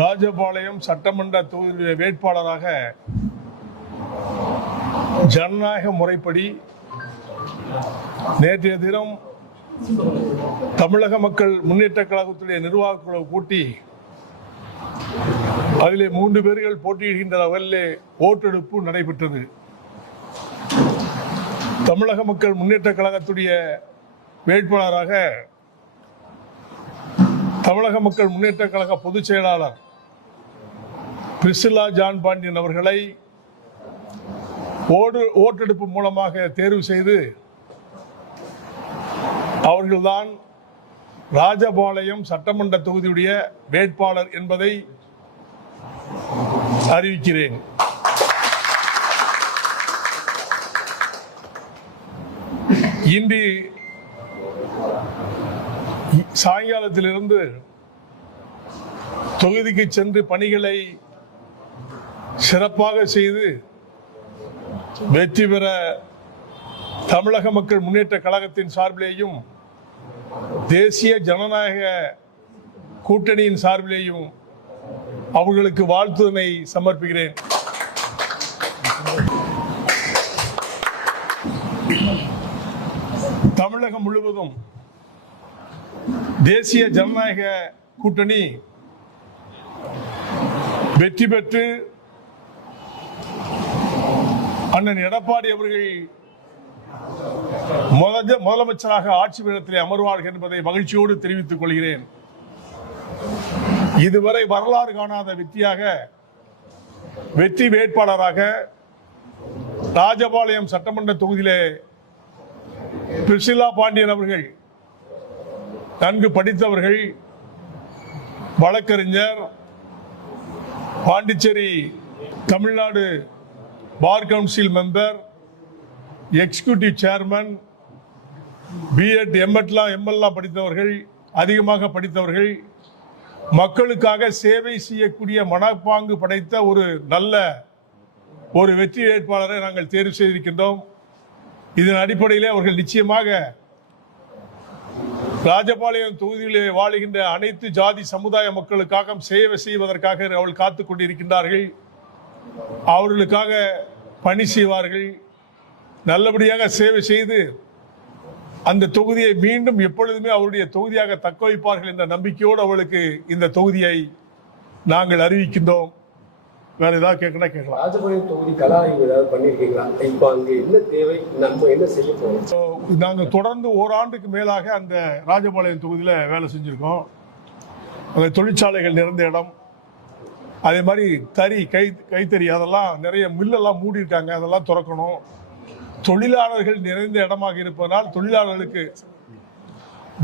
ராஜபாளையம் சட்டமன்ற தொகுதி வேட்பாளராக ஜனநாயக முறைப்படி நேற்றைய தினம் தமிழக மக்கள் முன்னேற்ற கழகத்துடைய நிர்வாக குழு கூட்டி அதிலே 3 பேர்கள் போட்டியிடுகின்ற வகையிலே ஓட்டெடுப்பு நடைபெற்றது. தமிழக மக்கள் முன்னேற்ற கழகத்துடைய வேட்பாளராக தமிழக மக்கள் முன்னேற்ற கழக பொதுச் செயலாளர் பிரிசில்லா ஜான் பாண்டியன் அவர்களை ஓட்டெடுப்பு மூலமாக தேர்வு செய்து அவர்கள்தான் ராஜபாளையம் சட்டமன்ற தொகுதியுடைய வேட்பாளர் என்பதை அறிவிக்கிறேன். இன்று சாயங்காலத்திலிருந்து தொகுதிக்கு சென்று பணிகளை சிறப்பாக செய்து வெற்றி பெற தமிழக மக்கள் முன்னேற்ற கழகத்தின் சார்பிலேயும் தேசிய ஜனநாயக கூட்டணியின் சார்பிலேயும் அவர்களுக்கு வாழ்த்துதலை சமர்ப்பிக்கிறேன். தமிழகம் முழுவதும் தேசிய ஜனநாயக கூட்டணி வெற்றி பெற்று அண்ணன் எடப்பாடி அவர்கள் முதலமைச்சராக ஆட்சி பீடத்திலே அமர்வார்கள் என்பதை மகிழ்ச்சியோடு தெரிவித்துக் கொள்கிறேன். இதுவரை வரலாறு காணாத வெற்றி வேட்பாளராக ராஜபாளையம் சட்டமன்ற தொகுதியிலே பிரிசில்லா பாண்டியன் அவர்கள் நன்கு படித்தவர்கள், வழக்கறிஞர், Pondicherry Tamil Nadu bar council member, executive chairman, B Ed எம்எல்லாம் படித்தவர்கள், அதிகமாக படித்தவர்கள், மக்களுக்காக சேவை செய்யக்கூடிய மனப்பாங்கு படைத்த ஒரு நல்ல வெற்றி வேட்பாளரை நாங்கள் தேர்வு செய்திருக்கின்றோம். இதன் அடிப்படையிலே அவர்கள் நிச்சயமாக ராஜபாளையம் தொகுதியிலே வாழுகின்ற அனைத்து ஜாதி சமுதாய மக்களுக்காக சேவை செய்வதற்காக அவர்கள் காத்துக் கொண்டிருக்கின்றார்கள். அவர்களுக்காக பணி செய்வார்கள். நல்லபடியாக சேவை செய்து அந்த தொகுதியை மீண்டும் எப்பொழுதுமே அவருடைய தொகுதியாக தக்க வைப்பார்கள் என்ற நம்பிக்கையோடு அவர்களுக்கு இந்த தொகுதியை நாங்கள் அறிவிக்கின்றோம். வேற ஏதாவது கேட்கலாம். ராஜபாளையம் தொகுதி கலாய்வு ஏதாவது பண்ணிருக்கீங்களா? இப்போ அங்க என்ன தேவை, நம்ம என்ன செய்ய போறோம்? நாங்கள் தொடர்ந்து ஓராண்டுக்கு மேலாக அந்த ராஜபாளையம் தொகுதியில வேலை செஞ்சிருக்கோம். அந்த தொழிற்சாலைகள் நிறைந்த இடம், அதே மாதிரி கைத்தறி அதெல்லாம் நிறைய மில்லெல்லாம் மூடி இருக்காங்க, அதெல்லாம் திறக்கணும். தொழிலாளர்கள் நிறைந்த இடமாக இருப்பதனால் தொழிலாளர்களுக்கு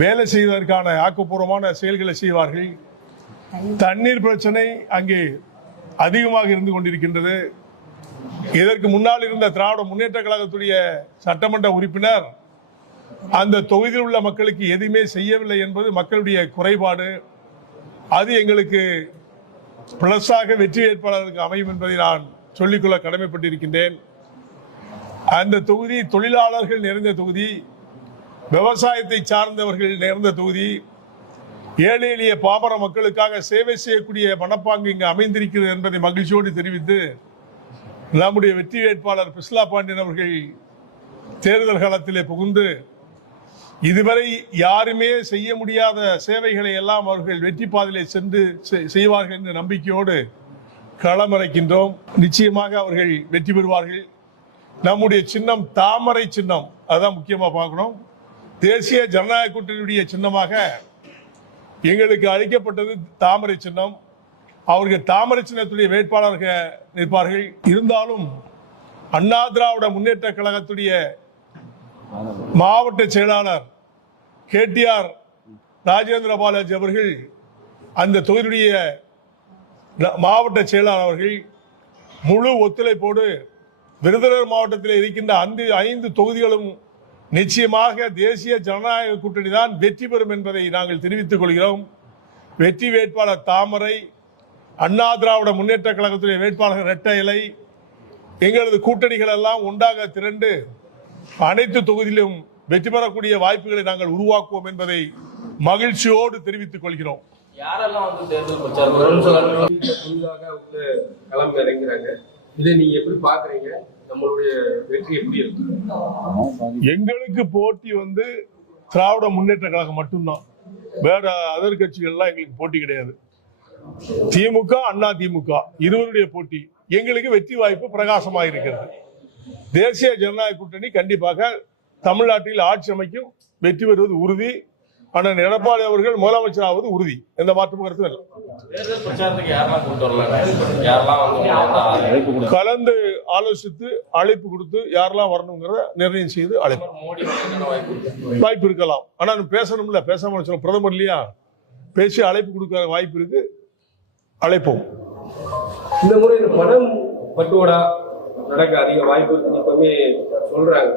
வேலை செய்வதற்கான ஆக்கப்பூர்வமான செயல்களை செய்வார்கள். தண்ணீர் பிரச்சனை அங்கே அதிகமாக இருந்து கொண்டிருக்கின்றது. இதற்கு முன்னால் இருந்த திராவிட முன்னேற்ற கழகத்துடைய சட்டமன்ற உறுப்பினர் அந்த தொகுதியில் உள்ள மக்களுக்கு எதுவுமே செய்யவில்லை என்பது மக்களுடைய குறைபாடு. அது எங்களுக்கு பிளஸாக வெற்றி வேட்பாளருக்கு அமையும் என்பதை நான் சொல்லிக்கொள்ள கடமைப்பட்டிருக்கின்றேன். அந்த தொகுதி தொழிலாளர்கள் நிறைந்த தொகுதி, விவசாயத்தை சார்ந்தவர்கள் நிறைந்த தொகுதி, ஏழை எளிய பாமர மக்களுக்காக சேவை செய்யக்கூடிய மனப்பாங்கு இங்கு அமைந்திருக்கிறது என்பதை மகிழ்ச்சியோடு தெரிவித்து, நம்முடைய வெற்றி வேட்பாளர் பிரிசில்லா பாண்டியன் அவர்கள் தேர்தல் காலத்திலே புகுந்து இதுவரை யாருமே செய்ய முடியாத சேவைகளை எல்லாம் அவர்கள் வெற்றி பாதையிலே சென்று செய்வார்கள் என்ற நம்பிக்கையோடு களமிறக்கின்றோம். நிச்சயமாக அவர்கள் வெற்றி பெறுவார்கள். நம்முடைய சின்னம் தாமரை சின்னம், அதான் முக்கியமா பார்க்கணும். தேசிய ஜனநாயக கூட்டணியுடைய சின்னமாக எங்களுக்கு அளிக்கப்பட்டது தாமரை சின்னம். அவர்கள் தாமரை சின்னத்துடைய வேட்பாளர்கள் நிற்பார்கள். இருந்தாலும் அண்ணா திராவிட முன்னேற்ற கழகத்துடைய மாவட்ட செயலாளர் KTR ராஜேந்திர பாலாஜி அவர்கள், அந்த தொகுதியுடைய மாவட்ட செயலாளர் அவர்கள் முழு ஒத்துழைப்போடு விருதுநகர் மாவட்டத்தில் இருக்கின்ற 5 தொகுதிகளும் நிச்சயமாக தேசிய ஜனநாயக கூட்டணி தான் வெற்றி பெறும் என்பதை நாங்கள் தெரிவித்துக் கொள்கிறோம். வெற்றி வேட்பாளர் தாமரை, அண்ணா திராவிட முன்னேற்ற கழகத்துடைய வேட்பாளர் இரட்டை இலை, எங்களது கூட்டணிகள் எல்லாம் ஒன்றாக திரண்டு அனைத்து தொகுதியிலும் வெற்றி பெறக்கூடிய வாய்ப்புகளை நாங்கள் உருவாக்குவோம் என்பதை மகிழ்ச்சியோடு தெரிவித்துக் கொள்கிறோம். யாரெல்லாம் வந்து தேர்தல் பிரச்சாரம் புதிதாக உள்ள களம் இறங்குறாங்க, இதை நீங்க எப்படி பாக்குறீங்க? நம்மளுடைய வெற்றி எப்படி இருக்கு? எங்களுக்கு போட்டி வந்து திராவிட முன்னேற்ற கழகம் மட்டும்தான், வேற அதர் கட்சிகள்லாம் எங்களுக்கு போட்டி கிடையாது. திமுக அண்ணா திமுக இருவருடைய போட்டி. எங்களுக்கு வெற்றி வாய்ப்பு பிரகாசமாக இருக்கிறது. தேசிய ஜனநாயக கூட்டணி கண்டிப்பாக தமிழ்நாட்டில் ஆட்சி அமைக்கும், வெற்றி பெறுவது உறுதி. அண்ணன் எடப்பாடி அவர்கள் முதலமைச்சர் ஆவது உறுதி, எந்த மாற்று கருத்தும் இல்லை. தேர்தல் பிரச்சாரத்துக்கு யாரெல்லாம் கூட்டு வரல, யாரெல்லாம் வந்து கலந்து ஆலோசித்து அழைப்பு கொடுத்து யாரெல்லாம் வரணுங்கிறத நிர்ணயம் செய்து அழைப்பு. மோடி வாய்ப்பு இருக்கலாம், ஆனா பேசணும்ல, பேசாம சொல்ல பிரதமர் இல்லையா, பேசி அழைப்பு கொடுக்க வாய்ப்பு இருக்கு, அழைப்போம். இந்த முறை இந்த பணம் பட்டுவாடா நடக்க அதிக வாய்ப்பு இருக்குன்னு இப்பவே சொல்றாங்க.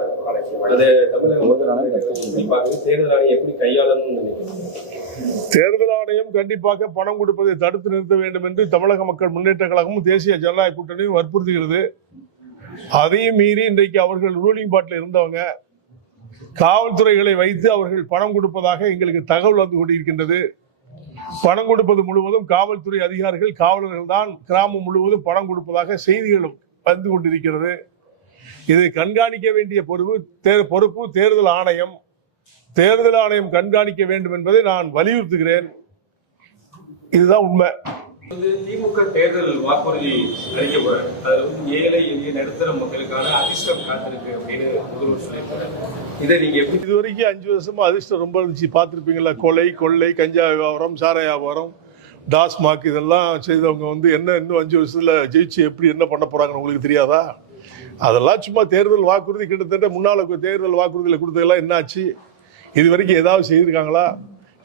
அது தமிழகம் வந்து தேர்தல் ஆணையம் எப்படி கையாளணும்னு நினைக்கிறேன். தேர்தல் ஆணையம் கண்டிப்பாக பணம் கொடுப்பதை தடுத்து நிறுத்த வேண்டும் என்று தமிழக மக்கள் முன்னேற்ற கழகமும் தேசிய ஜனநாயக கூட்டணியும் வற்புறுத்துகிறது. அதையும் மீறி இன்றைக்கு அவர்கள் ரூலிங் பார்ட்டில் இருந்தவங்க காவல்துறைகளை வைத்து அவர்கள் பணம் கொடுப்பதாக எங்களுக்கு தகவல் வந்து கொண்டிருக்கின்றது. பணம் கொடுப்பது முழுவதும் காவல்துறை அதிகாரிகள், காவலர்கள் தான் கிராமம் முழுவதும் பணம் கொடுப்பதாக செய்திகள் வந்து கொண்டிருக்கிறது. இதை கண்காணிக்க வேண்டிய பொறுப்பு தேர்தல் ஆணையம். தேர்தல் ஆணையம் கண்காணிக்க வேண்டும் என்பதை நான் வலியுறுத்துகிறேன். இதுதான் உண்மை. திமுக தேர்தல் வாக்குறுதி அளிக்கப்படும், அதுல வந்து ஏழை எளிய நடுத்தர மக்களுக்கான அதிர்ஷ்டம் காத்திருக்கு அப்படின்னு முதல்வர் சொல்லியிருக்காரு. இதை நீங்க எப்படி? இதுவரைக்கும் 5 வருஷமா அதிர்ஷ்டம் ரொம்ப இருந்துச்சு, பார்த்துருப்பீங்களா? கொலை, கொள்ளை, கஞ்சா வியாபாரம், சார வியாபாரம், டாஸ்மாக் இதெல்லாம் செய்தவங்க வந்து என்ன இன்னும் 5 வருஷத்துல ஜெயிச்சு எப்படி என்ன பண்ண போறாங்கன்னு உங்களுக்கு தெரியாதா? அதெல்லாம் சும்மா தேர்தல் வாக்குறுதி. கிட்டத்தட்ட முன்னால தேர்தல் வாக்குறுதியில் கொடுத்ததெல்லாம் என்னாச்சு? இது வரைக்கும் ஏதாவது செய்திருக்காங்களா?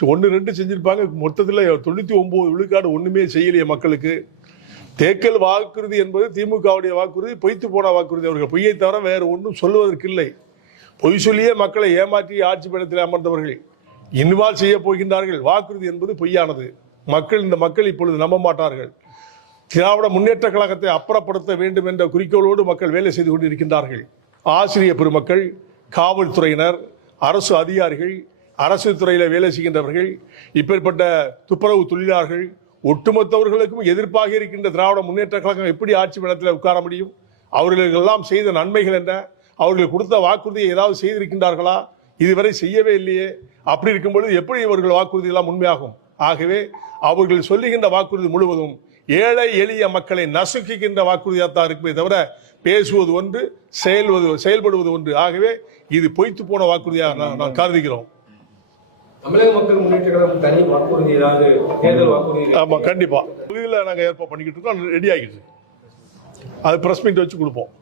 1-2 செஞ்சிருப்பாங்க. மொத்தத்தில் 99 விழுக்காடு ஒண்ணுமே செய்யலையே மக்களுக்கு. தேர்தல் வாக்குறுதி என்பது திமுகவுடைய வாக்குறுதி, பொய்த்து போன வாக்குறுதி. அவர்கள் பொய்யை தவிர வேறு ஒன்றும் சொல்லுவதற்கு இல்லை. பொய் சொல்லியே மக்களை ஏமாற்றி ஆட்சி பீடத்தில் அமர்ந்தவர்கள் இனிமால் செய்ய போகின்றார்கள். வாக்குறுதி என்பது பொய்யானது. இந்த மக்கள் இப்பொழுது நம்ப மாட்டார்கள். திராவிட முன்னேற்ற கழகத்தை அப்புறப்படுத்த வேண்டும் என்ற குறிக்கோளோடு மக்கள் வேலை செய்து கொண்டிருக்கின்றார்கள். ஆசிரியர் பெருமக்கள், காவல்துறையினர், அரசு அதிகாரிகள், அரசு துறையில் வேலை செய்கின்றவர்கள், இப்பேற்பட்ட துப்புரவு தொழிலாளர்கள், ஒட்டுமொத்தவர்களுக்கும் எதிர்ப்பாக இருக்கின்ற திராவிட முன்னேற்ற கழகம் எப்படி ஆட்சி பீடத்தில் உட்கார முடியும்? அவர்களுக்கெல்லாம் செய்த நன்மைகள் என்ன? அவர்கள் கொடுத்த வாக்குறுதியை ஏதாவது செய்திருக்கின்றார்களா? இதுவரை செய்யவே இல்லையே. அப்படி இருக்கும்பொழுது எப்படி இவர்கள் வாக்குறுதி எல்லாம் உண்மையாகும்? ஆகவே அவர்கள் சொல்லுகின்ற வாக்குறுதி முழுவதும் ஏழை எளிய மக்களை நசுக்குகின்ற வாக்குறுதியாகத்தான் இருக்குமே தவிர பேசுவது ஒன்று, செயல்படுவது ஒன்று. ஆகவே இது பொய்த்து போன வாக்குறுதியாக நான் கருதுகிறோம். தமிழக மக்கள் முன்னேற்ற கழகம் தனி வாக்குறுதி ஏதாவது தேர்தல் வாக்குறுதி? ஆமா, கண்டிப்பா. தொகுதியில் நாங்கள் ஏற்பாடு பண்ணிக்கிட்டு இருக்கோம், ரெடி ஆகிட்டு. அது பிரஸ் மீட் வச்சு கொடுப்போம்.